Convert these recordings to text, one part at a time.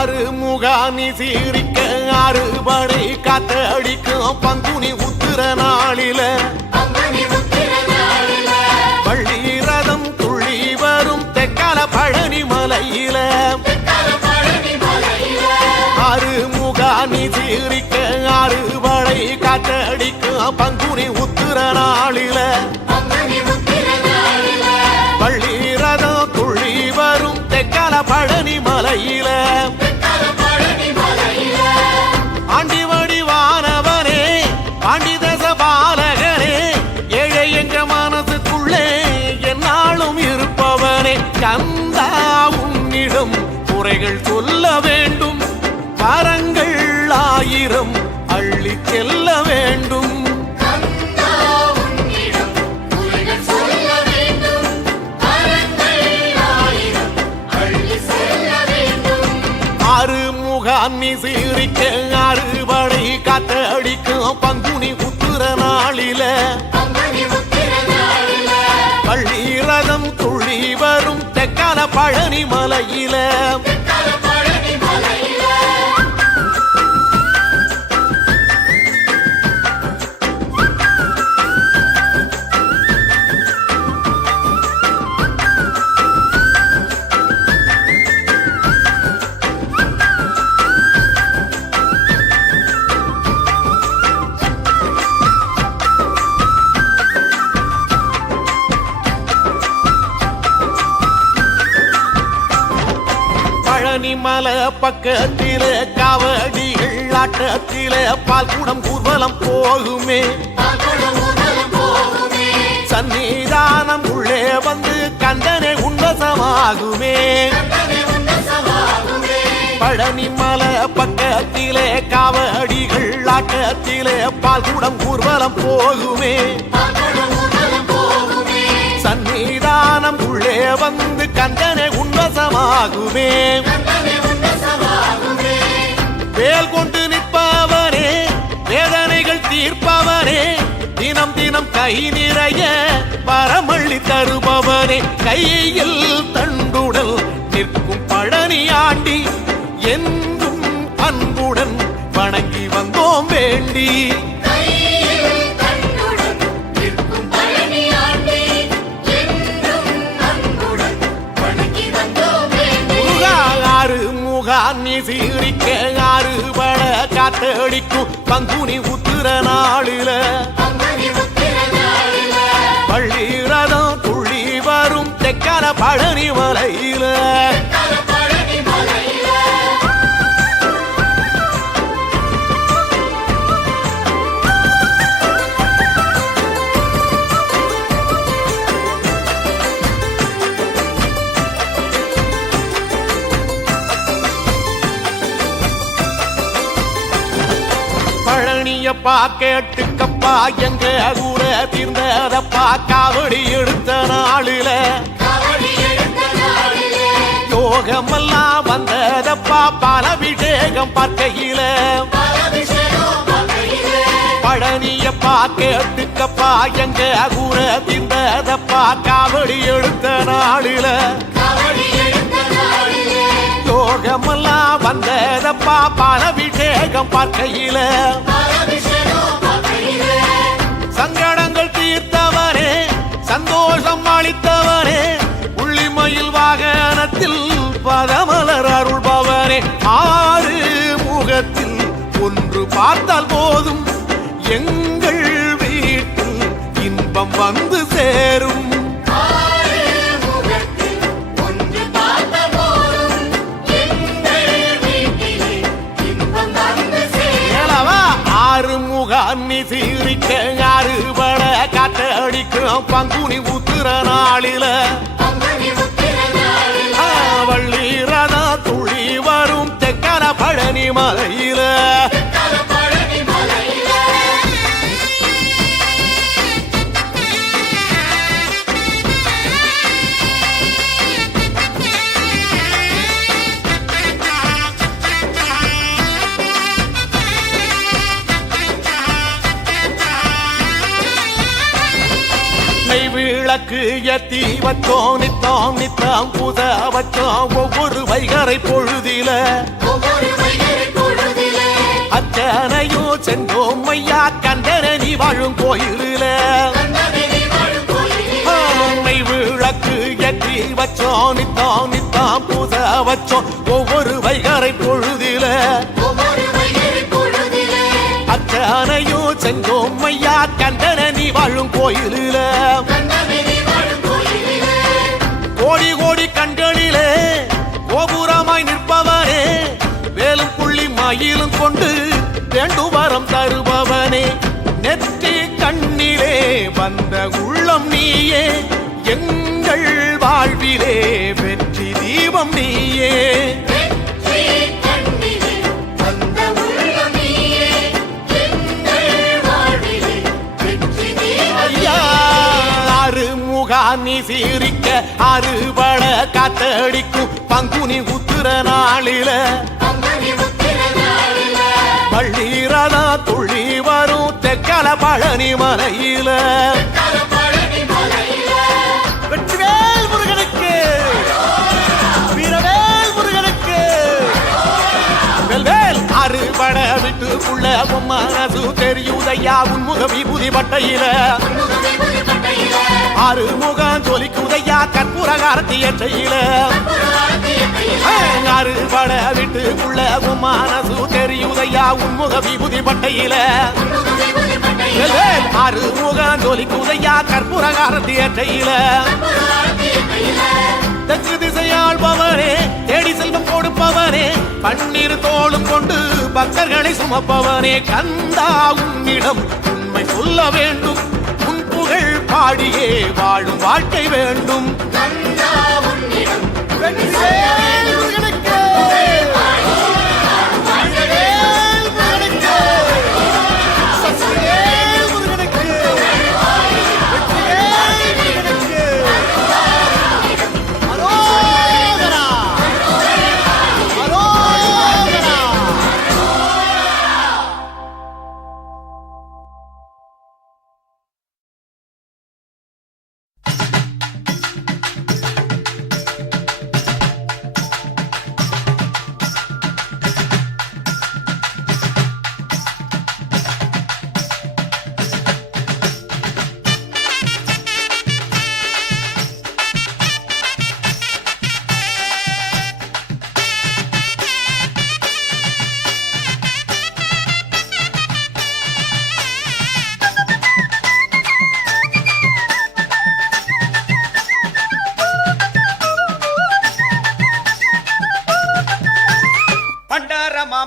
ஆறுமுகானி சீரிக்க அறுபடை காத்தடிக்கும் பங்குனி உத்திர நாளில வள்ளி ரதம் துள்ளி வரும் தெக்கால பழனி மலையில ஆறுமுகானி சீரிக்க அறுபடை காத்தடிக்கும் பங்குனி உத்திர நாளில வள்ளி ரதம் துள்ளி வரும் தெக்கால பழனி மலையில ஆண்டி வடிவானவனே பாண்டிதச பாலகனே ஏழை என்ற மனசுக்குள்ளே என்னாலும் இருப்பவனே கந்தா உன்னிடம் குறைகள் சொல்ல வேண்டும் வரங்கள் ஆயிரம் அள்ளி செல்ல வேண்டும் ஆறுமுகானி சீரிக்க அறுபடை காத்தடிக்கும் பங்குனி உத்திர நாளில வள்ளி ரதம் துள்ளி வரும் தெக்கால பழனி மலையில பழனிமல பக்கத்தில காவடிகள் ஆட்டத்தில பால்குடம் ஊர்வலம் போகுமே சன்னிதானம் உள்ளே வந்து கந்தனை உன்வசமாகுமே பழனிமல பக்கத்தில காவடிகள் ஆட்டத்தில பால்குடம் ஊர்வலம் போகுமே சன்னிதானம் உள்ளே வந்து கந்தனை உன்வசமாகுமே வேல் கொண்டு நிற்பவனே வேதனைகள் தீர்ப்பவனே தினம் தினம் கை நிறைய வரமள்ளி தருபவனே கையில் தண்டுடல் நிற்கும் பழனி ஆண்டி என்றும் அன்புடன் வணங்கி வந்தோம் வேண்டி ஆறுமுகானி சீரிக்க அறுபட காத்தடிக்கும் பங்குனி உத்திர நாளில வள்ளி ரதம் துள்ளி வரும் தெக்கால பழனி மலையில பழனியப்பா கேட்டுக்கப்பா எங்க ஊர தீர்ந்ததப்பா காவடி எடுத்த நாளில யோகமெல்லாம் வந்ததப்பா பாலபிஷேகம் பார்க்கையில பழனியப்பா கேட்டுக்கப்பா எங்க ஊர தீர்ந்ததப்பா காவடி எடுத்த நாளில யோகமெல்லாம் வந்ததப்பா பாலபிஷேகம் பார்க்கையில சங்கடங்கள் தீர்த்தவனே சந்தோஷம் அளித்தவனே உள்ளிமயில் வாகனத்தில் பதமலர் அருள்பவனே ஆறு முகத்தில் ஒன்று பார்த்தால் போதும் எங்கள் வீட்டில் இன்பம் வந்து சேரும் ஆறுமுகானி சீரிக்க அறுபட காத்தடிக்கும் பங்குனி உத்திர நாளில வள்ளி ரதம் துள்ளி வரும் தெக்கால பழனி மலையில விளக்கு ஏத்தி வச்சோம் நித்தம் நித்தம் பூச வச்சோம் ஒவ்வொரு வைகரை பொழுதில அத்தனையும் சென்றோம் ஐயா கண்டனி வாழும் கோயிலில விளக்கு ஏற்றி வச்சோம் நித்தம் நித்தம் பூச வச்சோம் ஒவ்வொரு வைகரை பொழுதில அத்தனையும் சென்றோம் ஐயா கண்டனி வாழும் கோயிலில கோடி கோடி கண்களிலே கோபுரமாய் நிற்பவனே வேலும் புள்ளி மயிலும் கொண்டு வேண்டும் வரம் தருபவனே நெற்றி கண்ணிலே வந்த உள்ளம் நீயே எங்கள் வாழ்விலே வெற்றி தீபம் நீயே நீ சீரிக்க அறுபட காத்தடிக்கும் பங்குனி உத்திர நாளில பள்ளிரதா துள்ளி வரும் தெக்கல பழனி மலையில வெற்றிவேல் முருகனுக்கு வீரவேல் முருகனுக்கு வெல்வேல் அறுபட விட்டுக்குள்ள மனசு தெரியுதையா உன்முக விபூதி பட்டையில ஆறுமுகம் ஜொலிக்குதையா கற்பூரகாரத்தி ஏற்றையில அறுபட வீட்டுக்குள்ள மனசு தெரியுதையா உன்முக விபூதி பட்டையில ஆறுமுகம் ஜொலிக்குதையா கற்பூரகாரத்தி ஏற்றையில தெற்கு திசையாள்பவனே தேடி செல்வம் கொடுப்பவனே பன்னீர் தோளும் கொண்டு பக்தர்களை சுமப்பவனே கந்தா உன்னிடம் உண்மை சொல்ல வேண்டும் பாடியே வாழும் வாழ்க்கை வேண்டும்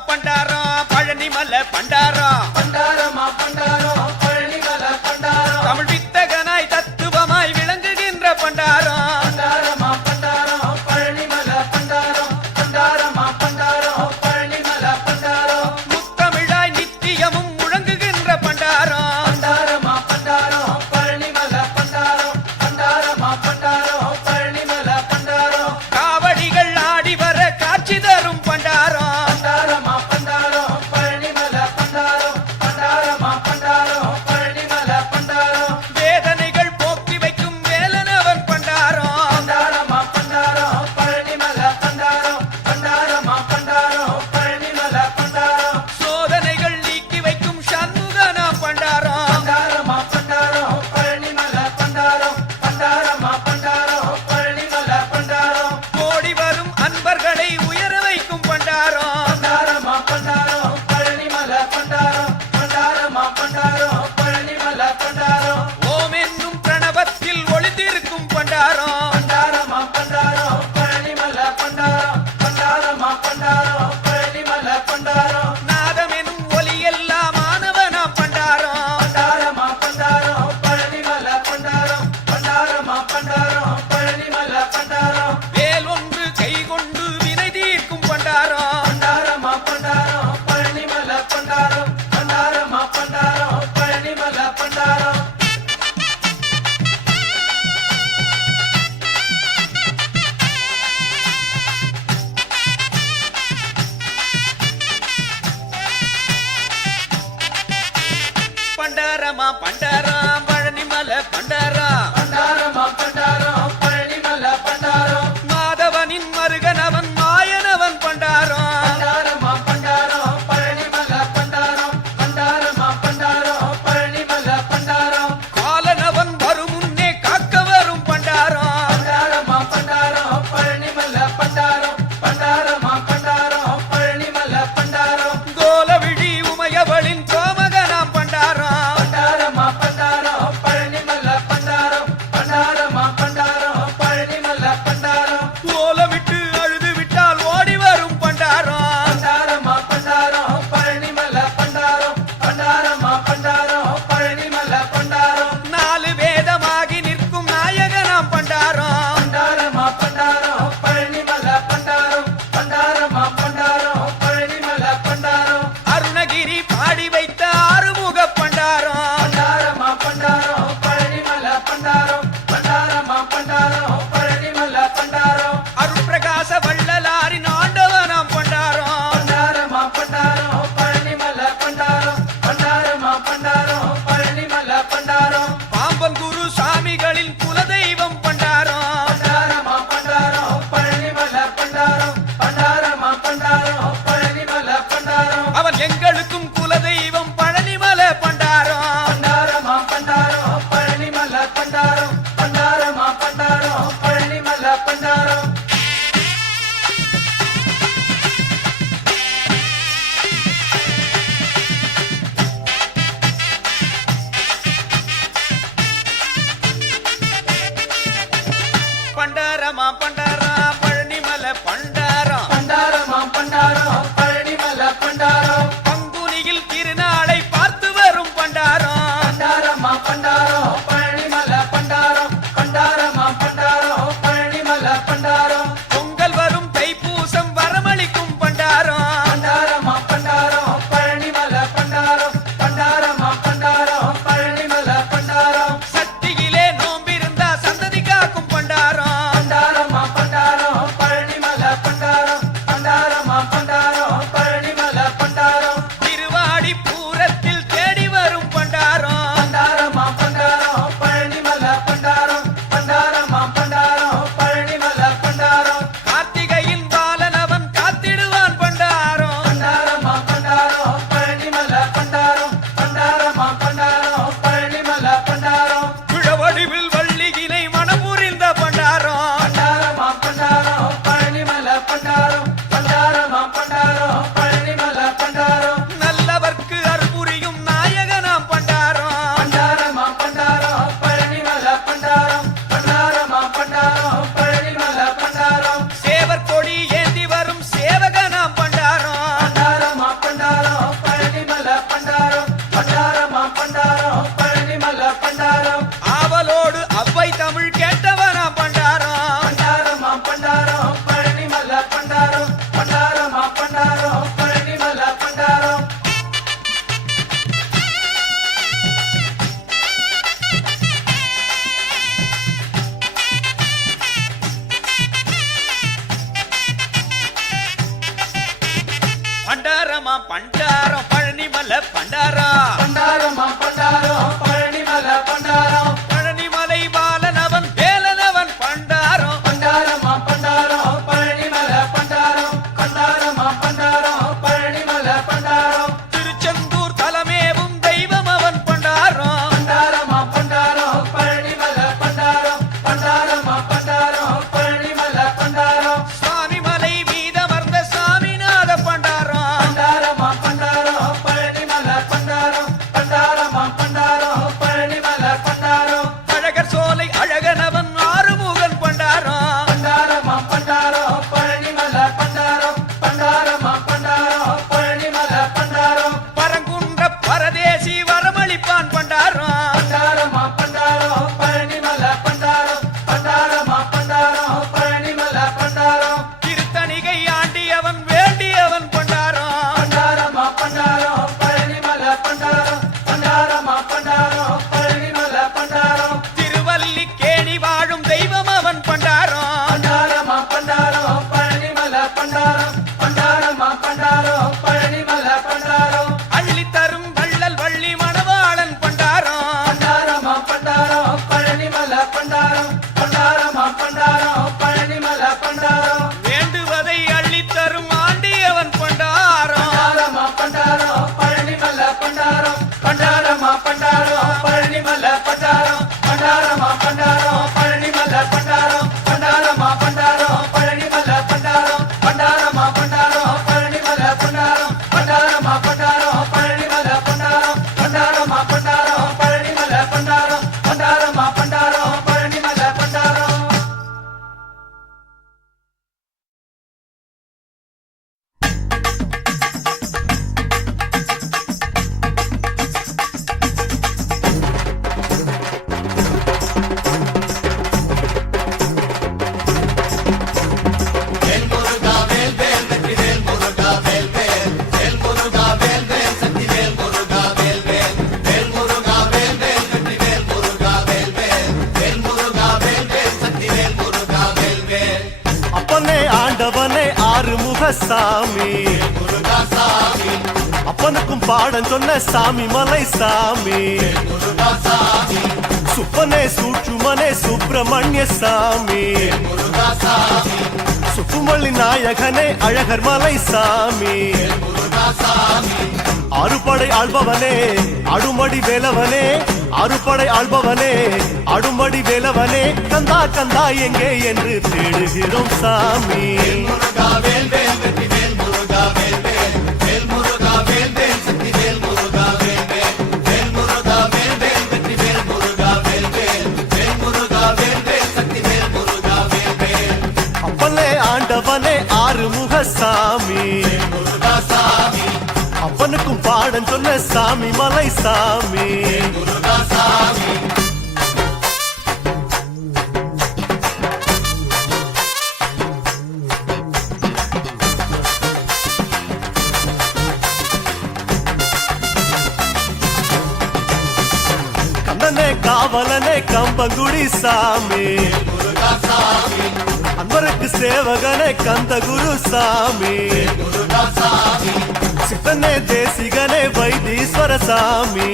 பண்டாரம் பழனிமலை பண்டாரம் பண்டாரமா பண்டாரம் பழனிமலை பண்டாரம் தமிழ் வித்தகனாய் தத்துவமாய் விளங்குகின்ற பண்டாரம் பண்டாரமா பண்டாரம் பழனிமலை பண்டாரம் பண்டாரமா பண்டாரம் பழனிமலை பண்டாரம் முத்தமிழாய் நித்தியமும் முழங்குகின்ற பண்டாரம் பண்டாரமா பண்டாரம் பழனிமலை பண்டாரம் பண்டாரமா பண்டாரம் பழனிமலை பண்டாரம் காவடிகள் ஆடி வர காட்சி தரும் பண்டாரம் பண்டாரமா பண்டாரம் பழனிமலை பண்டாரம் பண்டாரமா பண்டாரம் பழனிமலை பண்டாரம் வேதனைகள் போக்கி வைக்கும் வேலனவன் பண்டாரம் பண்டாரமா பண்டாரம் பழனிமலை பண்டாரம் பண்டாரமா பண்டாரம் பழனிமலை பண்டாரம் சோதனைகள் நீக்கி வைக்கும் சண்முகனா பண்டாரம் பண்டாரமா பண்டாரம் பழனிமலை பண்டாரம் பண்டாரமா பண்டாரம் பழனிமலை பண்டாரம் கோடி வரும் அன்பர்களை உயர வைக்கும் பண்டாரம் பண்டாரமா பண்டாரம் பழனிமலை பண்டாரம் பண்டாரமா பண்டாரம் பழனிமலை பண்டாரம் ஓம் என்னும் பிரணவத்தில் ஒளிந்திருக்கும் பண்டாரம் பண்டாரமா பண்டாரம் பழனிமலை பண்டாரம் பண்டாரமா பண்டாரம் பழனிமலை பண்டாரம் நாதம் எனும் ஒலி எல்லாம் மாணவனா பண்டாரம் பண்டாரமா பண்டாரம் பழனிமலை பண்டாரம் பண்டாரமா பண்டாரம் பழனிமலை பண்டாரம் வேல் ஒன்று கை கொண்டு வினை தீர்க்கும் பண்டாரம் பண்டாரமா பண்டாரம் பழனிமலை பண்டாரம் பண்டாரமா பண்டாரம் பழனிமலை பண்டாரம் பண்டாரமா பண்டாரம் பழனிமலை பண்டாரம் பண்டாரமா பண்டாரம் பழனிமலை பண்டாரம் மாதவனின் மருகனவன் மாயனவன் பண்டாரம் பண்டாரமா பண்டாரம் பழனிமலை பண்டாரம் பண்டாரமா பண்டாரம் பழனிமலை பண்டாரம் பண்டாரமா பண்டாரம் பழனிமலை பண்டாரம் பழனிமலை பாலனவன் வேலனவன் பண்டாரம் பண்டாரமா பண்டாரம் பழனிமலை பண்டாரம் பண்டாரமா பண்டாரம் பழனிமலை பண்டாரம் திருச்செந்தூர் தலைமேவும் தெய்வம் அவன் பண்டாரம் பண்டாரமா பண்டாரம் பழனிமலை பண்டாரம் பண்டாரமா பண்டாரம் பழனிமலை பண்டாரம் சுவாமிமலை மீதமர்ந்த சாமிநாத பண்டாரம் பண்டாரமா பண்டாரம் பழனிமலை பண்டாரம் பண்டாரமா பண்டாரம் பழனிமலை பண்டாரம் அழகர் சோலை அழகனவன் ஆறுமுகன் பண்டாரம் பண்டாரமா பண்டாரம் பழனிமலை பண்டாரம் பண்டாரமா பண்டாரம் பழனிமலை பண்டாரம் பரங்குன்ற பரதேசி வரமளிப்பான் பண்டாரம் பண்டாரமா பண்டாரம் பழனிமலை பண்டாரம் பண்டாரமா பண்டாரம் பழனிமலை பண்டாரம் திருத்தணிகை ஆண்டியவன் வேண்டியவன் பண்டாரம் பண்டாரமா பண்டாரம் பழனிமலை பண்டாரம் பண்டாரமா பண்டாரம் பழனிமலை பண்டாரம் திருவல்லிக்கேணி வாழும் தெய்வம் அவன் பண்டாரம் பண்டாரமா பண்டாரம் பழனிமலை பண்டாரம் பண்டாரமா பண்டாரம் பழனிமலை பண்டாரம் அள்ளி தரும் வள்ளல் வள்ளி மணவாளன் பண்டாரம் பண்டாரமா பண்டாரம் பழனிமலை பண்டாரம் பண்டாரமா பண்டாரம் பழனிமலை பண்டாரம் வேண்டுவதை அள்ளி தரும் ஆண்டியவன் பண்டாரம் பண்டாரமா பண்டாரம் பழனிமலை பண்டாரம் பண்டாரமா பண்டாரம் பழனிமலை பண்டாரம் பண்டாரமா பண்டாரம் பழனிமலை பண்டாரம் பண்டாரமா பண்டாரம் பழனிமலை பண்டாரம் பண்டாரமா பண்டாரம் பழனிமலை பண்டாரம் பண்டாரமா பண்டாரம் பழனிமலை பண்டாரம் பண்டாரமா பண்டாரம் பழனிமலை பண்டாரம் பண்டாரமா பண்டாரம் பழனிமலை பண்டாரம் அப்பனே ஆண்டவனே ஆறுமுக சாமி அப்பனுக்கும் பாடம் சொன்ன சாமி மலை சாமி சுப்பனே சூற்றுமனே சுப்பிரமணிய சாமி சுப்புமல்லி நாயகனே அழகர் மலை சாமி அறுபடை ஆள்பவனே அடுமடி வேலவனே அறுபடை ஆள்பவனே அடுமடி வேலவனே கந்தா கந்தா எங்கே என்று தேடுகிறோம் சாமி அப்பனே ஆண்டவனே ஆறுமுக சாமி அப்பனுக்கும் பாடம் சொன்ன சாமி மலை சாமி கண்ணனே காவலனே கம்பங்குடி சாமி அன்பருக்கு சேவகனே கந்த குரு சாமி சித்தனே தேசிகனே வைத்தீஸ்வர சாமி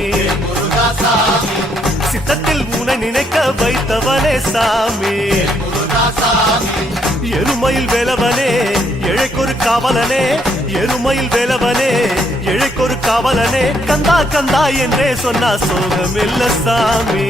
சித்தத்தில் உனை நினைக்க வைத்தவனே சாமி எருமையில் வேலவனே எழைக்கொரு காவலனே எருமையில் வேலவனே எழைக்கொரு காவலனே கந்தா கந்தா என்றே சொன்னா சோகமில்ல சாமி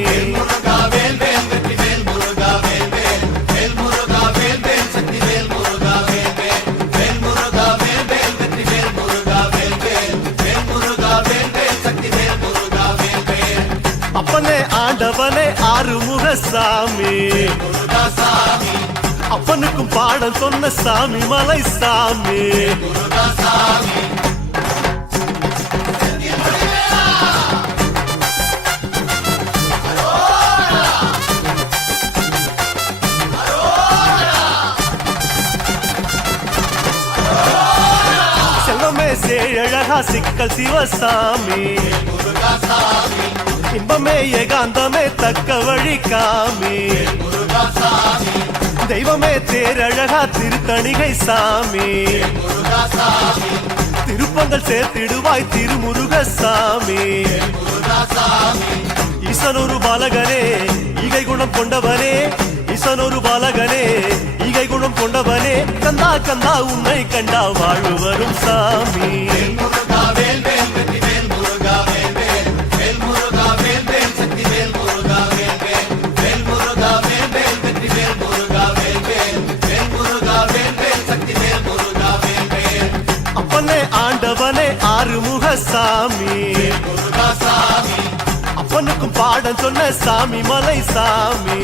அப்பனே ஆண்டவனே ஆறுமுக சாமி அப்பனுக்கும் பாடம் சொன்ன சாமி மலை சாமி செல்வமே சேழழகா சிக்கல் சிவசாமி இன்பமே ஏகாந்தமே தக்க வழி காமி தெய்வமே தேரழகா திருத்தணிகை சாமி திருப்பங்கள் சேர்த்திடுவாய் திருமுருகசாமி ஈசனொரு பாலகனே ஈகை குணம் கொண்டவனே ஈசனொரு பாலகனே ஈகை குணம் கொண்டவனே கந்தா கந்தா உன்னை கண்டா வாழ்வு வரும் சாமி அப்பனே ஆண்டவனே ஆறுமுகசாமி அப்பனுக்கும் பாடம் சொன்ன சாமி மலை சாமி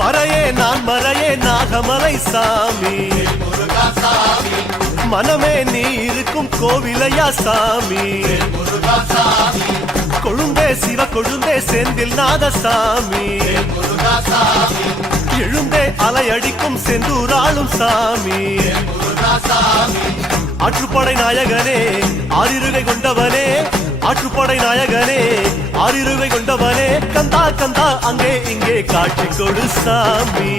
மறையே நான் மறையே நாகமலை சாமி மனமே நீ இருக்கும் கோவிலையா சாமி கொழுந்தே சிவ கொழுந்தே செந்தில் நாதசாமி எழுந்தே அலையடிக்கும் செந்தூராளும் சாமி ஆற்றுப்படை நாயகனே ஆறிருகை கொண்டவனே ஆற்றுப்படை நாயகனே ஆறிருகை கொண்டவனே கந்தா கந்தா அங்கே இங்கே காட்சி கொடு சாமி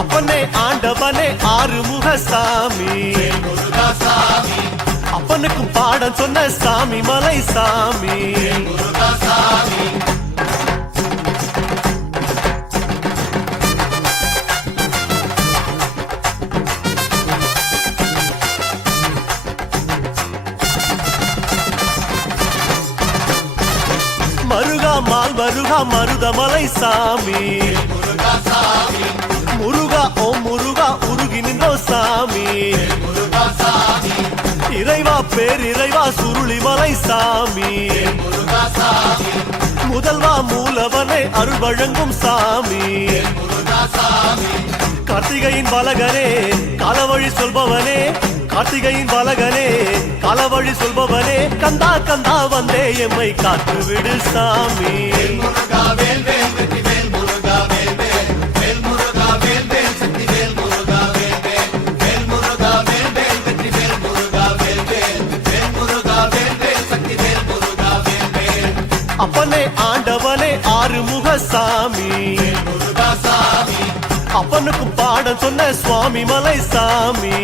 அப்பனே ஆண்டவனே ஆறுமுகசாமி அப்பனுக்கும் பாடம் சொன்ன சாமி மலை சாமி மருகா மால் மருகா மருதமலை சாமி முருகா ஓம் முருகா உருகி நின்றோ சாமி இறைவா பேரிறைவா சுருளிமலை சாமி முதல்வா மூலவனே அருள் வழங்கும் சாமி கார்த்திகையின் பாலகனே காலவழி சொல்பவனே கார்த்திகையின் பாலகனே காலவழி சொல்பவனே கந்தா கந்தா வந்தே எம்மை காத்து விடு சாமி அப்பனே ஆண்டவனே ஆறுமுகசாமி அப்பனுக்கும் பாடம் சொன்ன சுவாமி மலை சாமி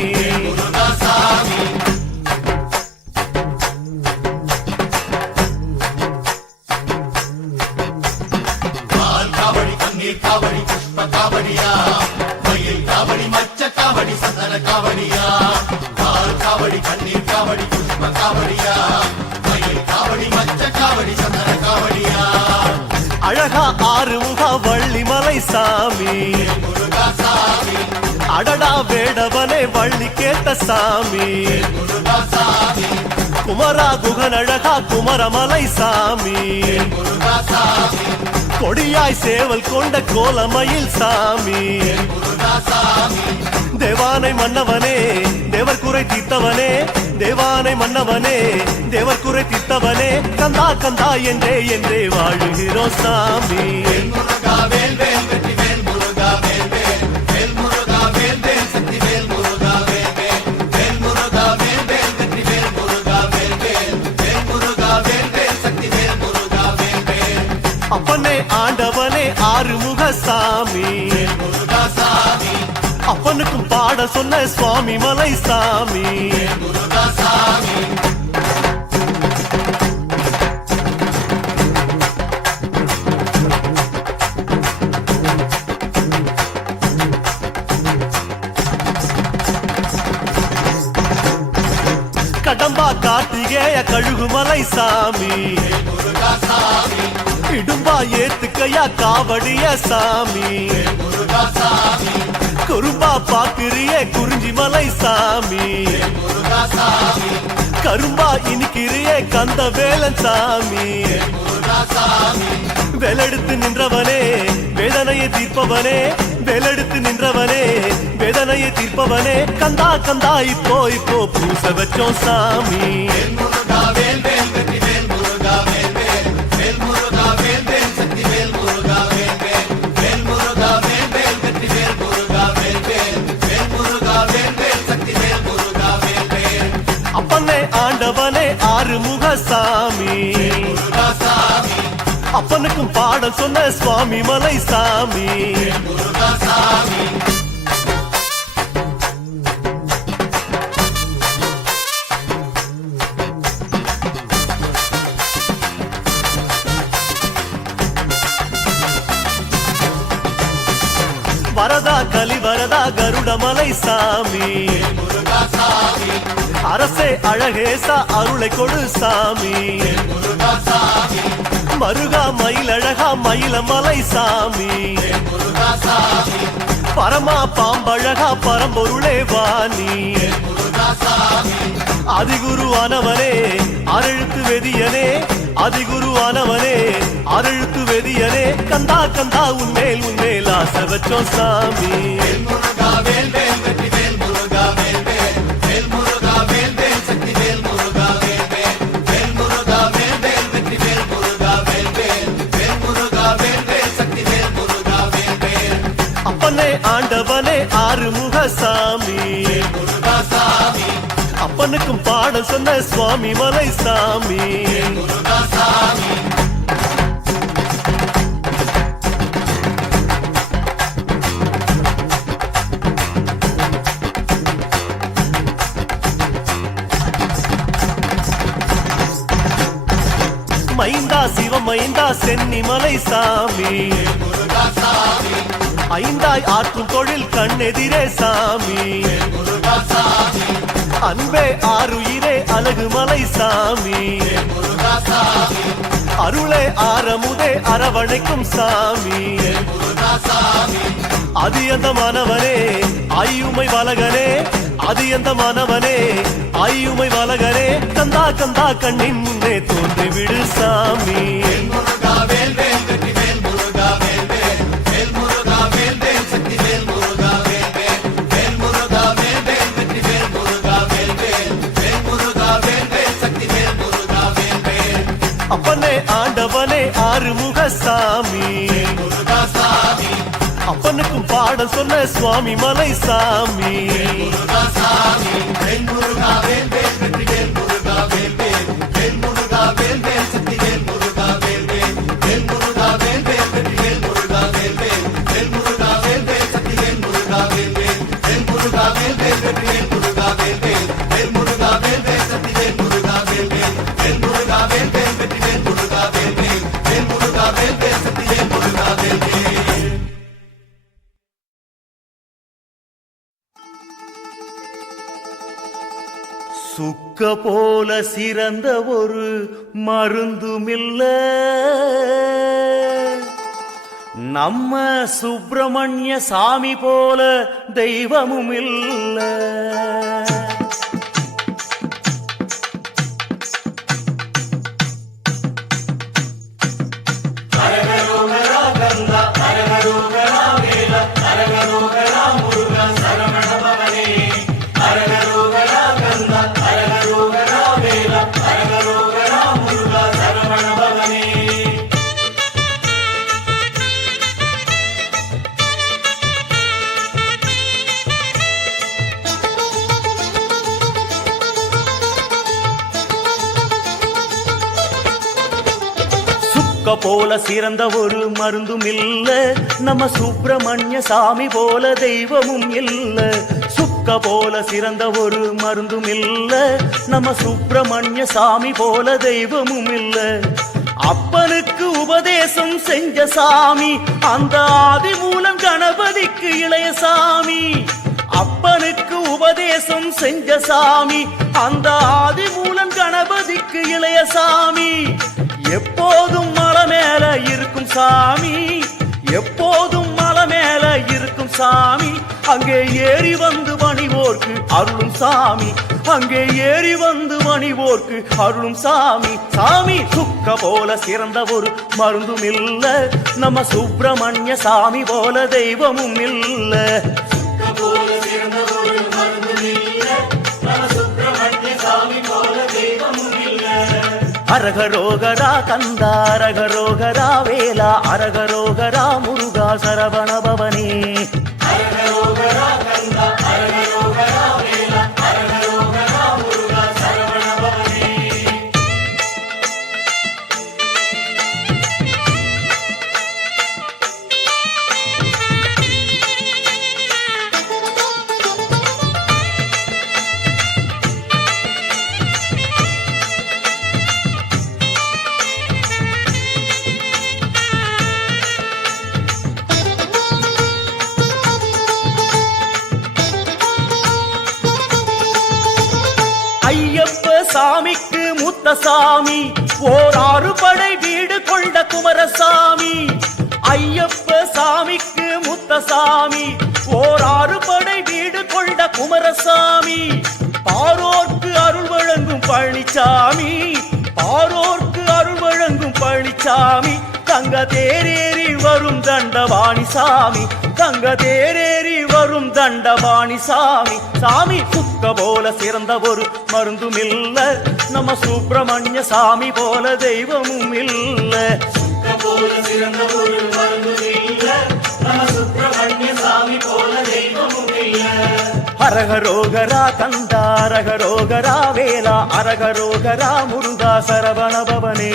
காவடி கண்ணீர் காவடி புஷ்ப காவடியா மயில் காவடி மச்ச காவடி சந்தன காவடியா பால் காவடி கண்ணீர் காவடி புஷ்ப காவடியா மயில் காவடி மச்ச காவடி சந்தன காவடியா அழகா ஆறுமுக வள்ளி மலை சாமி முருகாசாமி அடடா வேடவனே வள்ளி கேட்ட சாமி முருகாசாமி குமரா குகன் அழகா குமரமலை சாமி முருகாசாமி கொடியாய் சேவல் கொண்ட கோலமயில் சாமி முருகாசாமி தேவானை மன்னவனே தேவர் குறை தீர்த்தவனே தேவானை மன்னவனே தேவர் குறை தீர்த்தவனே கந்தா கந்தா என்றே என்றே வாழுகிறோம் சாமி முருகா வேல் வேல் வெற்றி வேல் முருகா வேல் வேல் வேல் முருகா வேல் வேல் சக்தி வேல் முருகா வேல் வேல் வேல் முருகா வேல் வேல் வெற்றி வேல் முருகா வேல் வேல் வேல் முருகா வேல் வேல் சக்தி வேல் முருகா வேல் வேல் அப்பனே ஆண்டவனே ஆறுமுகசாமி முருகாசாமி அப்பனுக்கும் பாட சொன்ன சுவாமி மலை சாமி முருகாசாமி கடம்பா கார்த்திகேய கழுகுமலை சாமி முருகாசாமி இடும்பா ஏத்துக்கையா காவடிய சாமி முருகாசாமி குறும்பா பாக்குறிய குறிஞ்சி மலை சாமி முருகாசாமி கரும்பா இனிக்கிறிய கந்த வேலன் சாமி முருகாசாமி வேலெடுத்து நின்றவனே வேதனையை தீர்ப்பவனே வேலெடுத்து நின்றவனே வேதனையை தீர்ப்பவனே கந்தா கந்தா இப்போ இப்போ பூச வச்சோம் சாமி முருகா முருகா வேல் வேல் வெற்றி வேல் முருகா வேல் வேல் வேல் முருகா வேல் வேல் சக்தி வேல் முருகா வேல் வேல் வேல் முருகா வேல் வேல் வெற்றி வேல் முருகா வேல் வேல் வேல் முருகா வேல் வேல் சக்தி வேல் முருகா வேல் வேல் அப்பனே ஆண்டவனே ஆறுமுகசாமி முருகா சாமி அப்பனுக்கும் பாடல் சொன்ன சுவாமி மலை சாமி முருகா சாமி வரதா கலிவரதா கருடமலை சாமி முருகா சாமி அரசே அழகேசா அருளை கொடு சாமி முருகா சாமி மருகா மயிலழகா மயிலமலை சாமி முருகா சாமி பரமா பாம்பழகா பரம்பொருளே வாணி முருகா சாமி அதிகுருவானவனே அரெழுத்து வெதியனே அதிகுருவானவனே அரெழுத்து வெதியனே கந்தா கந்தா உன்மேல் ஆசை வச்சோம் சாமி முருகா வேல் வேல் வெற்றி வேல் முருகா வேல் வேல் வேல் முருகா வேல் வேல் சக்தி வேல் முருகா வேல் வேல் வேல் முருகா வேல் வேல் வெற்றி வேல் முருகா வேல் வேல் வேல் முருகா வேல் வேல் சக்தி வேல் முருகா வேல் வேல் அப்பனே ஆண்டவனே ஆறுமுகசாமி முருகா சாமி அப்பனுக்கும் பாடல் சொன்ன சுவாமி மலை சாமி முருகா சாமி மைந்தா சிவமைந்தா சென்னிமலை சாமி முருகா சாமி ஐந்தாய் ஆற்றும் தொழில் கண்ணெதிரே சாமி முருகா சாமி அன்பே ஆறுயிரே அழகுமலை சாமி முருகா சாமி அருளே ஆரமுதே அரவணைக்கும் சாமி முருகா சாமி அதியந்தமானவனே ஆயுமை வலகனே அதியந்தமானவனே ஆயுமை வலகனே கந்தா கந்தா கண்ணின் முன்னே தோன்றி விடு சாமி முருகா வேல் வேல் வெற்றி வேல் முருகா வேல் வேல் வேல் முருகா வேல் வேல் சக்தி வேல் முருகா வேல் வேல் வேல் முருகா வேல் வேல் வெற்றி வேல் முருகா வேல் வேல் வேல் முருகா வேல் வேல் சக்தி வேல் முருகா வேல் வேல் அப்பனே ஆண்டவனே ஆறுமுகசாமி முருகா சாமி அப்பனுக்கும் பாடல் சொன்ன சுவாமி மலை சாமி முருகா சாமி வேல் முருகா வேல் வேல் வெற்றி வேல் முருகா வேல் வேல் வேல் முருகா வேல் வேல் சக்தி வேல் முருகா வேல் வேல் வேல் முருகா வேல் வேல் வெற்றி வேல் முருகா வேல் வேல் வேல் முருகா வேல் வேல் சக்தி வேல் முருகா வேல் வேல் வேல் முருகா வேல் வேல் வெற்றி வேல் முருகா வேல் வேல் வேல் முருகா வேல் வேல் சக்தி வேல் முருகா வேல் வேல் வேல் முருகா வேல் வேல் வெற்றி வேல் முருகா வேல் வேல் வேல் முருகா வேல் வேல் சக்தி வேல் முருகா வேல் வேல் சுக்க போல சிறந்த ஒரு மருந்துமில்ல நம்ம சுப்பிரமணிய சாமி போல தெய்வமும் இல்ல போல சிறந்த ஒரு மருந்தும் இல்ல நம்ம சுப்பிரமணிய சாமி போல தெய்வமும் இல்ல சுக்க போல சிறந்த ஒரு மருந்தும் இல்ல நம்ம சுப்பிரமணிய சாமி போல தெய்வமும் இல்ல அப்பனுக்கு உபதேசம் செஞ்ச சாமி அந்த ஆதி மூலம் கணபதிக்கு இளைய சாமி அப்பனுக்கு உபதேசம் செஞ்ச சாமி அந்த ஆதி மூலம் கணபதிக்கு இளைய சாமி எப்போதும் மலை மேல இருக்கும் சாமி எப்போதும் மலை மேல இருக்கும் சாமி அங்கே ஏறி வந்து பணிவோர்க்கு அருளும் சாமி அங்கே ஏறி வந்து பணிவோர்க்கு அருளும் சாமி சாமி சுக்க போல சிறந்த ஒரு மருந்தும் இல்ல நம்ம சுப்பிரமணிய சாமி போல தெய்வமும் இல்ல சுக்க போல சிறந்த ஒரு மருந்தும் இல்ல நம்ம சுப்பிரமணிய சாமி போல தெய்வமும் இல்ல அரகரோகரா கந்தா அரகரோகரா வேலா அரகரோகரா முருகா சரவண பவனே. அரகரோகரா கந்தா அரகரோகரா வேலா அரகரோகரா முருகா சரவண பவனே. ஐயப்ப சாமிக்கு மூத்த சாமி ஓர் 6 படை வீடு கொண்ட குமரசாமி. ஐயப்ப சாமிக்கு மூத்த சாமி ஓர் 6 படை வீடு கொண்ட குமரசாமி. பாரோர்க்கு அருள் வழங்கும் பழனிசாமி, பாரோர்க்கு அருள் வழங்கும் பழனிசாமி. தங்க தேரேறி வரும் தண்டபாணி சாமி, தங்க தேரேறி வரும் தண்டபாணி சாமி. சாமி சுக்க போல சிறந்த ஒரு மருந்தும் இல்ல, நம்ம சுப்பிரமணிய சாமி போல தெய்வமும் இல்ல. சுக்க போல சிறந்த ஒரு மருந்தும் இல்ல, நம்ம சுப்பிரமணிய சாமி போல தெய்வமும் இல்ல. அரகரோகரா கந்தா அரகரோகரா வேலா அரகரோகரா முருகா சரவண பவனே.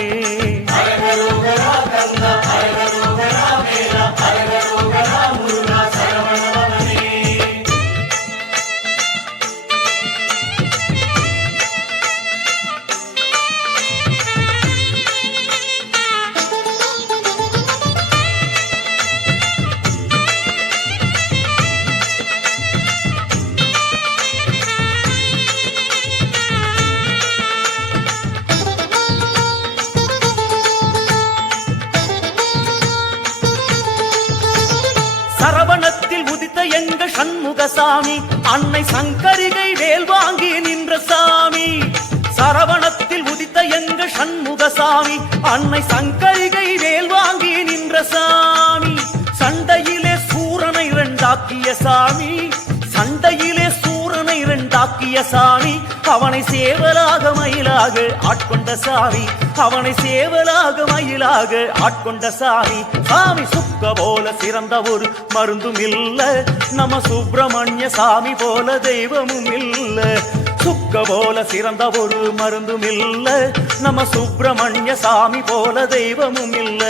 அரகரோகரா கந்தா அரகரோகரா வேலா அரகரோகரா முருகா சரவண பவனே. சரவணத்தில் உதித்த எங்க சண்முகசாமி, அன்னை சங்கரிகை வேல் வாங்கி நின்ற சாமி. சரவணத்தில் உதித்த எங்க சண்முகசாமி, அன்னை சங்கரிகை வேல் வாங்கி நின்ற சாமி. சண்டையிலே சூரனை 2ஆக்கிய சாமி, சண்டையிலே சூரனை 2ஆக்கிய சாமி. அவனை சேவலாக மயிலாக ஆட்கொண்ட சாமி, அவனை சேவலாக மயிலாக ஆட்கொண்ட சாமி. சாமி சுக்க போல சிறந்த ஒரு மருந்தும் இல்ல, நம்ம சுப்பிரமணிய சாமி போல தெய்வமும் இல்ல. சுக்க போல சிறந்த ஒரு மருந்தும் இல்ல, நம்ம சுப்பிரமணிய சாமி போல தெய்வமும் இல்ல.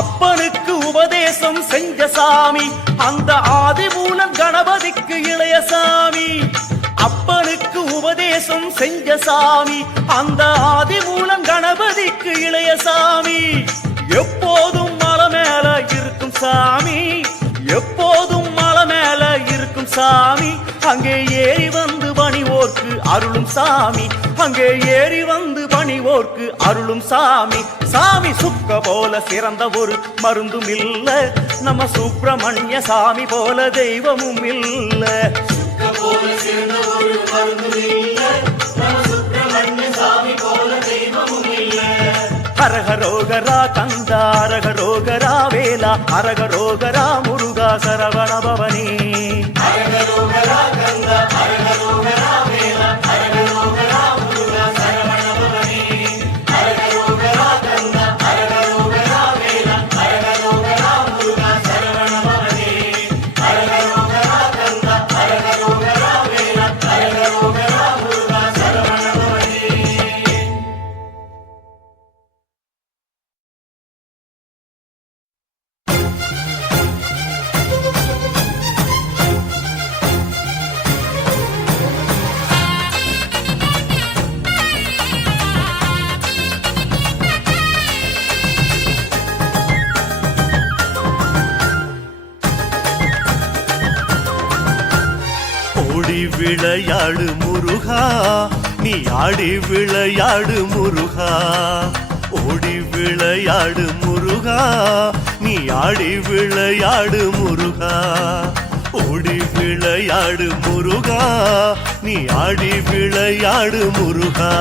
அப்பனுக்கு உபதேசம் செஞ்ச சாமி, அந்த ஆதிமூலம் கணபதிக்கு இளைய சாமி. அப்பனுக்கு உபதேசம் செஞ்ச சாமி, அந்த ஆதிமூலம் கணபதிக்கு இளைய சாமி. எப்போதும் மலை மேல இருக்கும் சாமி, எப்போதும் மலை மேல இருக்கும் சாமி. அங்கே ஏறி வந்து பணிவோர்க்கு அருளும் சாமி, அங்கே ஏறி வந்து பணிவோர்க்கு அருளும் சாமி. சாமி சுக்க போல சிறந்த ஒரு மருந்தும் இல்ல, நம்ம சுப்பிரமணிய சாமி போல தெய்வமும் இல்ல. சுக்க போல சிறந்த ஒரு மருந்தும் இல்ல, நம்ம சுப்பிரமணிய சாமி போல தெய்வமும் இல்ல. அரகரோகரா கந்தா அரகரோகரா வேலா அரகரோகரா முருகா சரவண பவனே. அரகரோகரா கந்தா அரகரோகரா வேலா அரகரோகரா முருகா சரவண பவனே. அரகரோகரா கந்தா அரகரோகரா வேலா அரகரோகரா முருகா சரவண பவனே. அரகரோகரா கந்தா அரகரோகரா வேலா அரகரோகரா முருகா சரவண பவனே. ஓடி விளையாடு முருகா, நீ ஆடி விளையாடு முருகா. ஓடி விளையாடு முருகா, நீ ஆடி விளையாடு முருகா. ஓடி விளையாடு முருகா, நீ ஆடி விளையாடு முருகா.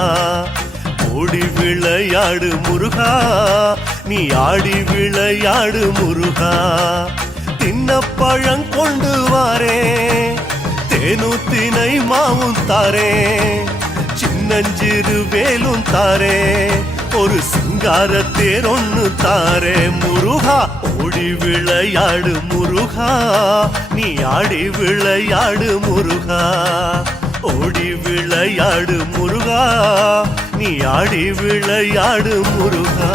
ஓடி விளையாடு முருகா, நீ ஆடி விளையாடு முருகா. தின்ன பழம் கொண்டு வாரே, தேனூத்தினை மாவும் தாரே, சின்னஞ்சிறு வேலும் தாரே. அலங்கார தேரொன்னு தாரே முருகா ஓடி விளையாடு முருகா நீ ஆடி விளையாடு முருகா ஓடி விளையாடு முருகா நீ ஆடி விளையாடு முருகா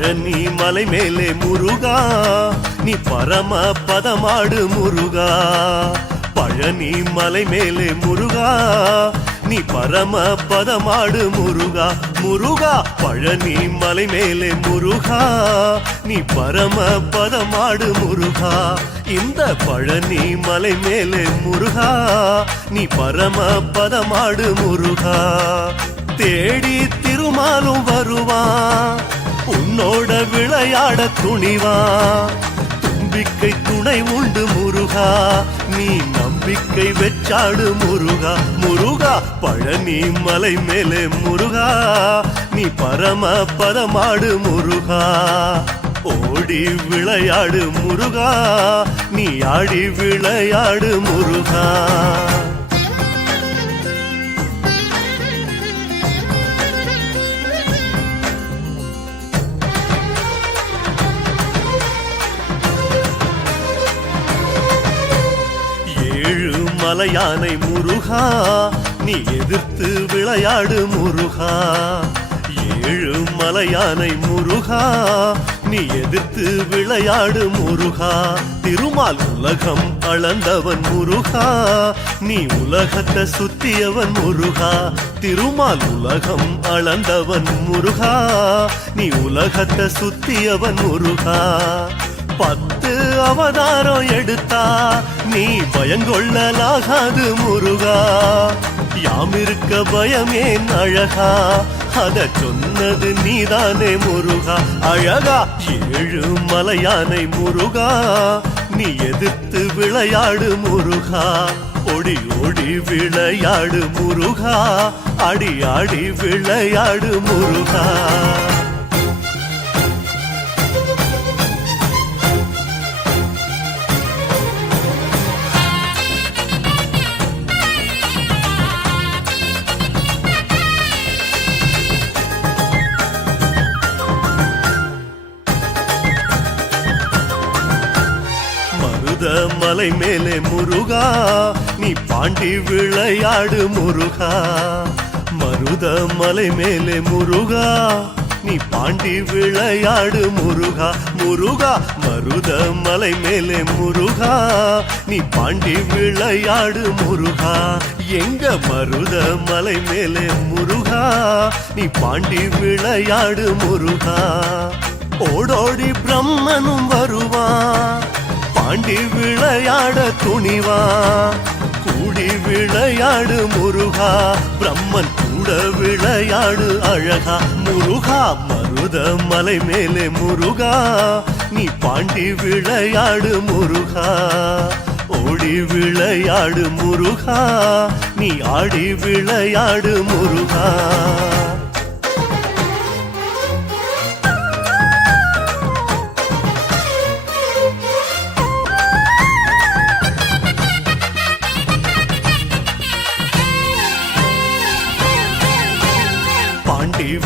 பழனி மலை மேலே முருகா நீ பரம பதமாடு முருகா பழனி மலை மேலே முருகா நீ பரம பதமாடு முருகா முருகா பழனி மலை மேலே முருகா நீ பரம பதமாடு முருகா இந்த பழனி மலை மேலே முருகா நீ பரம பதமாடு முருகா தேடி திருமாலும் வருவான் உன்னோட விளையாட துணிவா தும்பிக்கை துணை உண்டு முருகா நீ நம்பிக்கை வெச்சாடு முருகா முருகா பழனி மலை மேலே முருகா நீ பரம பதமாடு முருகா ஓடி விளையாடு முருகா நீ ஆடி விளையாடு முருகா மலையானை முருகா நீ எதிர்த்து விளையாடு முருகா ஏழு மலையானை முருகா நீ எதிர்த்து விளையாடு முருகா திருமால் உலகம் அளந்தவன் முருகா நீ உலகத்தை சுத்தியவன் முருகா திருமால் உலகம் அளந்தவன் முருகா நீ உலகத்தை சுத்தியவன் முருகா 10 அவதாரம் எடுத்தா நீ பயங்கொள்ளலாகாது முருகா யாம் இருக்க பயமேன் அழகா அத சொன்னது நீதானே முருகா அழகா ஏழு மலையானை முருகா நீ எதிர்த்து விளையாடு முருகா ஓடி ஓடி விளையாடு முருகா ஆடி ஆடி விளையாடு முருகா மலை மேலே முருகா நீ பாண்டி விளையாடு முருகா மருத மலை மேலே முருகா நீ பாண்டி விளையாடு முருகா முருகா மருத மலை மேலே முருகா நீ பாண்டி விளையாடு முருகா எங்க மருத மலை மேலே முருகா நீ பாண்டி விளையாடு முருகா ஓடோடி பிரம்மனும் வருவான் பாண்டி விளையாட துணிவா கூடி விளையாடு முருகா பிரம்மன் கூட விளையாடு அழகா முருகா மருத மலை மேலே முருகா நீ பாண்டி விளையாடு முருகா ஓடி விளையாடு முருகா நீ ஆடி விளையாடு முருகா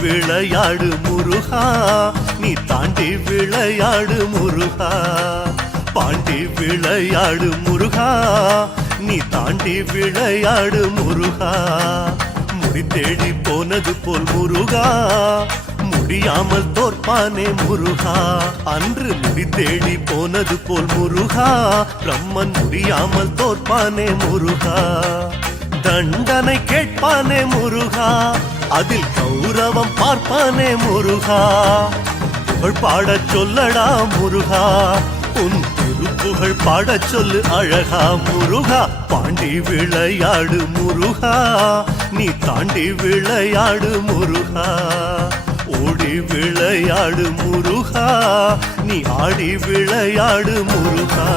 விளையாடு முருகா நீ தாண்டி விளையாடு முருகா பாண்டி விளையாடு முருகா நீ தாண்டி விளையாடு முருகா முடி தேடி போனது போல் முருகா முடியாமல் தோற்பானே முருகா அன்று முடி தேடி போனது போல் முருகா பிரம்மன் முடியாமல் தோற்பானே முருகா தண்டனை கேட்பானே முருகா அதில் கௌரவம் பார்ப்பானே முருகா புகழ் பாடச் சொல்லடா முருகா உன் திருப்புகழ் பாடச் சொல்லு அழகா முருகா பாண்டி விளையாடு முருகா நீ தாண்டி விளையாடு முருகா ஓடி விளையாடு முருகா நீ ஆடி விளையாடு முருகா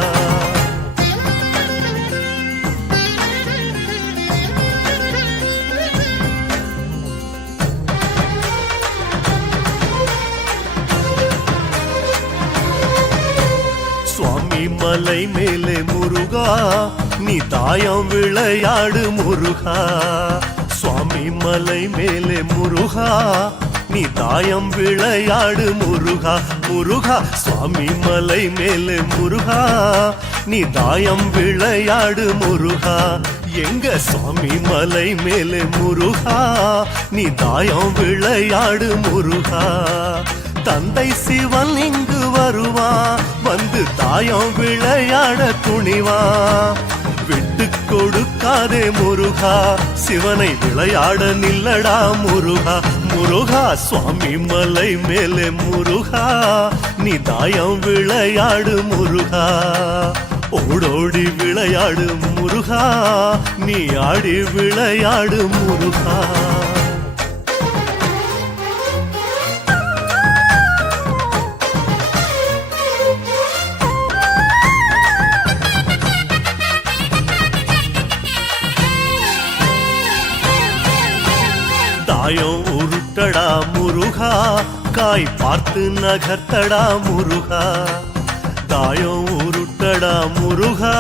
மலை மேலே முருகா நீ தாயம் விளையாடு முருகா சுவாமி மலை மேலே முருகா நீ தாயம் விளையாடு முருகா முருகா சுவாமி மலை மேலே முருகா நீ தாயம் விளையாடு முருகா எங்க சுவாமி மலை மேலே முருகா நீ தாயம் விளையாடு முருகா தந்தை சிவன் இங்கு வருவா வந்து தாயம் விளையாட துணிவா விட்டு கொடுக்காதே முருகா சிவனை விளையாட நில்லடா முருகா முருகா சுவாமி மலை மேலே முருகா நீ தாயம் விளையாடு முருகா ஓடோடி விளையாடு முருகா நீ ஆடி விளையாடு முருகா தாயம் உருட்டடா முருகா காய் பார்த்து நகர்த்தடா முருகா தாயம் உருட்டடா முருகா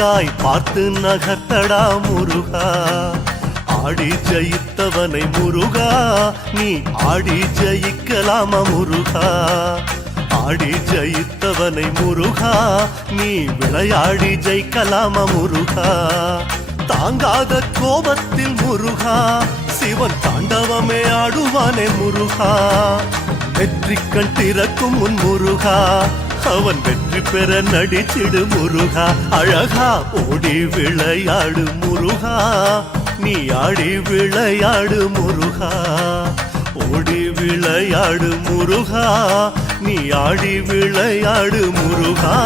காய் பார்த்து நகர்த்தடா முருகா ஆடி ஜெயித்தவனை முருகா நீ ஆடி ஜெயிக்கலாமா முருகா ஆடி ஜெயித்தவனை முருகா நீ விளையாடி ஜெயிக்கலாமா முருகா தாங்காத கோபத்தில் முருகா சிவன் தாண்டவமே ஆடுவானே முருகா வெற்றி கண் திறக்கும் முன் முருகா அவன் வெற்றி பெற நடிச்சிடு முருகா அழகா ஓடி விளையாடு முருகா நீ ஆடி விளையாடு முருகா ஓடி விளையாடு முருகா நீ ஆடி விளையாடு முருகா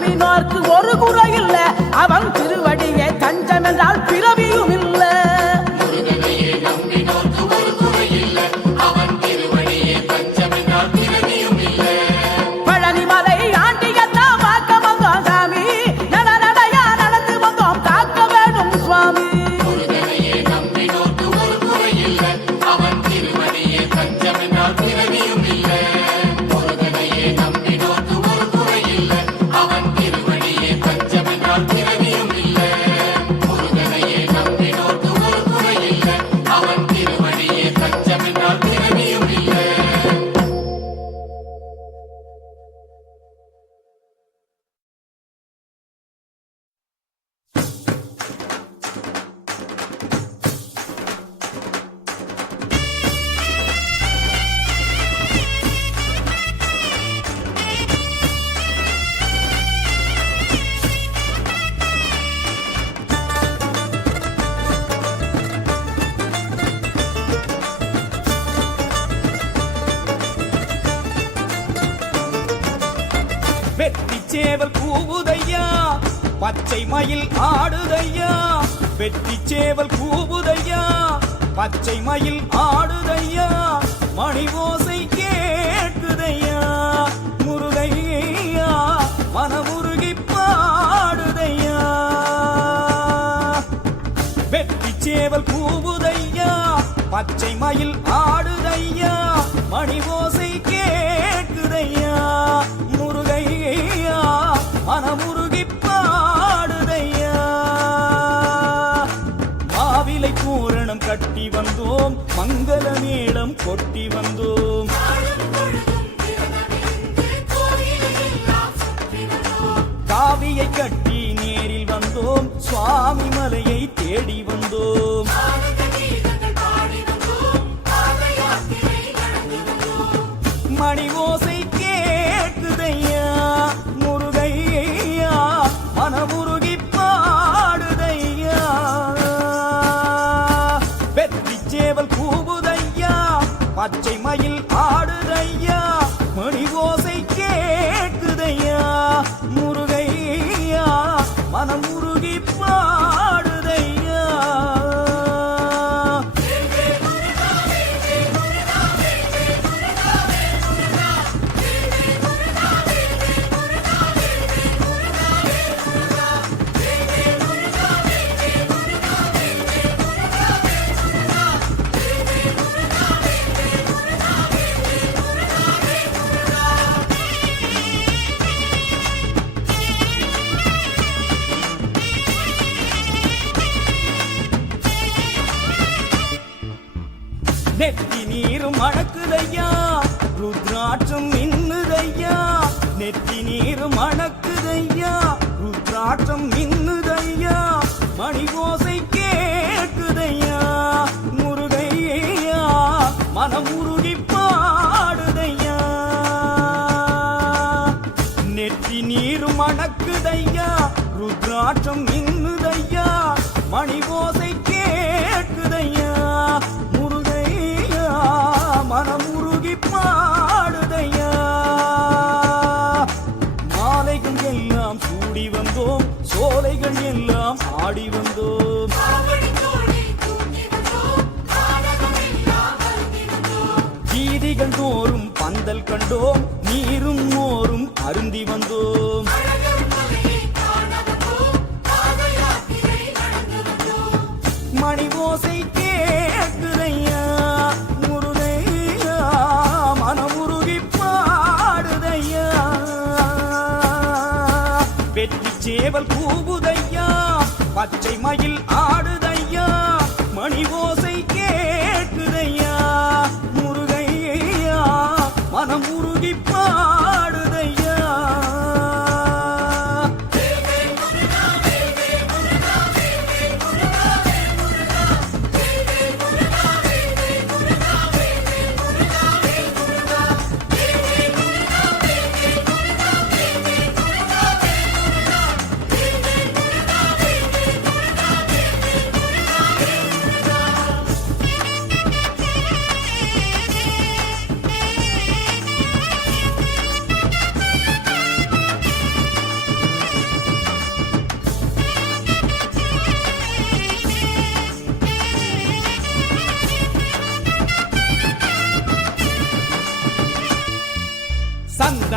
நம்பினோர்க்கு ஒரு குறை இல்ல அவன் திருவடியே தஞ்சம் என்றால் பிறவியும் இல்ல பழனிமலை ஆண்டியத்தான் பார்க்க வந்தோம் சாமி நடநடையா நடந்து வந்தோம் காக்க வேண்டும் சுவாமி வெற்றிச்சேவல் கூவுதையா பச்சை மயில் ஆடுதையா வெற்றிச்சேவல் கூவுதையா பச்சை மயில் ஆடுதையா மணி ஓசை கேட்குதையா முருகையா மனமுருகி பாடுதையா வெற்றிச்சேவல் கூவுதையா பச்சை மயில் ஆடுதையா மணி ஓசை கேட்குதையா முருகையா மனமுருகி பாடுதையா மாவிலை பூரணம் கட்டி வந்தோம் மங்கள மேளம் கொட்டி வந்தோம் காவியை கட்டி நேரில் வந்தோம் சுவாமி மலையை தேடி வந்தோம் மணி ஓசை கேட்குதையா முருகையா மனமுருகி பாடுதையா வெற்றிச்சேவல் கூவுதையா பச்சை மயில் ஆடுதையா மணி ஓசை கேட்குதையா முருகையா மனமுருகி பாடுதையா நெத்தி நீரும் மணக்குதையா ருத்ராட்சம் மின்னுதையா நெத்தி நீரும் மணக்குதையா ருத்ராட்சம் மின்னுதையா மணி ஓசை கேட்குதையா முருகையா மனமுருகி பாடுதையா நெத்தி நீரும் மணக்குதையா ருத்ராட்சம் மின்னுதையா மணி ஓசை கேட்குதையா மனமுருகி பாடுதையா மாலைகள் எல்லாம் சூடி வந்தோம் சோலைகள் எல்லாம் ஆடி வந்தோம் வீதிகள் தோறும் பந்தல் கண்டோம் நீரும் மோரும் அருந்தி வந்தோம் மணி ஓசை கேட்குதையா முருகையா மனமுருகி பாடுதையா வெற்றிச்சேவல் கூவுதையா பச்சை மயில் ஆடுதையா மணி ஓசை கேட்குதையா முருகையா மனமுருகி பாடுதையா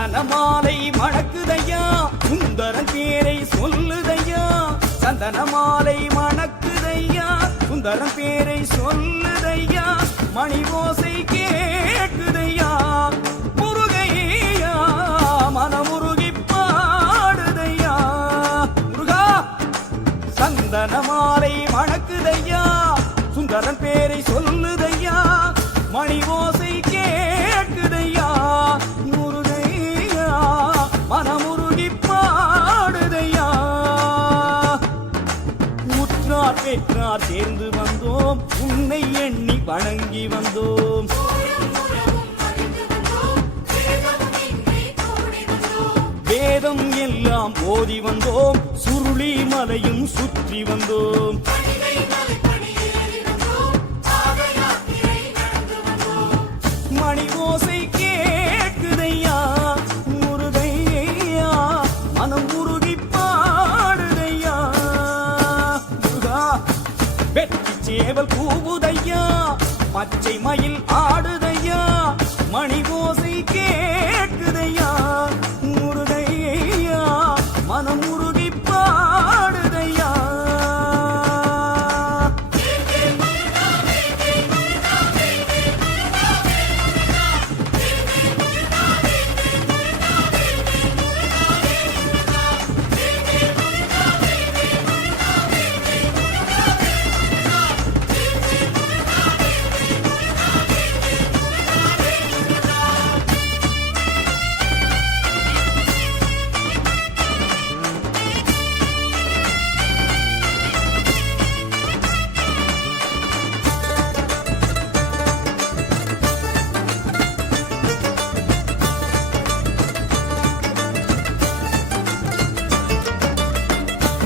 சந்தன மாலை மணக்குதையா சுந்தரன் பேரை சொல்லுதையா சந்தன மாலை மணக்குதையா சுந்தரன் பேரை சொல்லுதையா மணி ஓசை கேட்குதையா முருகையா மனமுருகி பாடுதையா முருகா சந்தன மாலை மணக்குதையா சுந்தரன் பேரை சொல்லுதையா மணி ஓசை கேட்குதையா முருகையா மனமுருகி பாடுதையா உற்றார் பெற்றார் சேர்ந்து வந்தோம் உன்னை எண்ணி வணங்கி வந்தோம் வேதம் எல்லாம் ஓதி வந்தோம் சுருளி மலையும் சுற்றி வந்தோம் மணி ஓசை கேட்குதையா முருகையா மனம் உருகி பாடுதையா முருகா வெற்றி சேவல் கூவுதையா பச்சை மயில் ஆடுதையா மணி ஓசை கேட்குதையா முருகையா மனம் உருகி பாடுதையா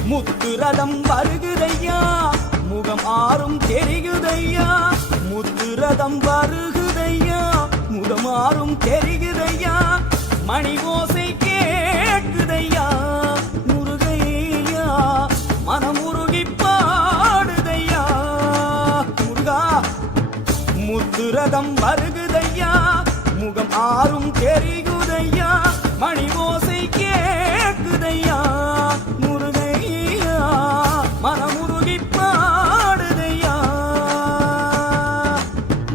முத்து ரதம் வருகுதையா முகம் ஆறும் தெரிகுதையா முத்து ரதம் வருகுதையா முகம் ஆறும் தெரிகுதையா மணி ஓசை கேட்குதையா முருகையா மனமுருகி பாடுதையா முருகா முத்து ரதம் வருகுதையா முகம் ஆறும் தெரிகுதையா மணி ஓசை கேட்குதையா முருகையா மனமுருகி பாடுதையா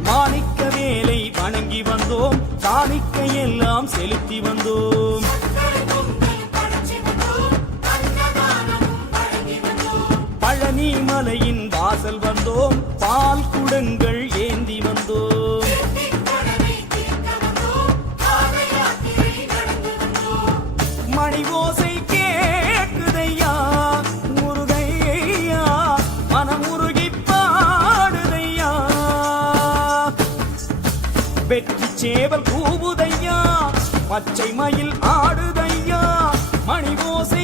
மாணிக்க வேலை வணங்கி வந்தோம் காணிக்கை எல்லாம் செலுத்தி வந்தோம் பழனி மலையின் வாசல் வந்தோம் பால் குடங்கள் ஏந்தி வந்தோம் மணி ஓசை கேட்குதையா முருகையா மனமுருகி பாடுதையா வெற்றி சேவல் கூவுதையா பச்சை மயில் ஆடுதையா மணி ஓசை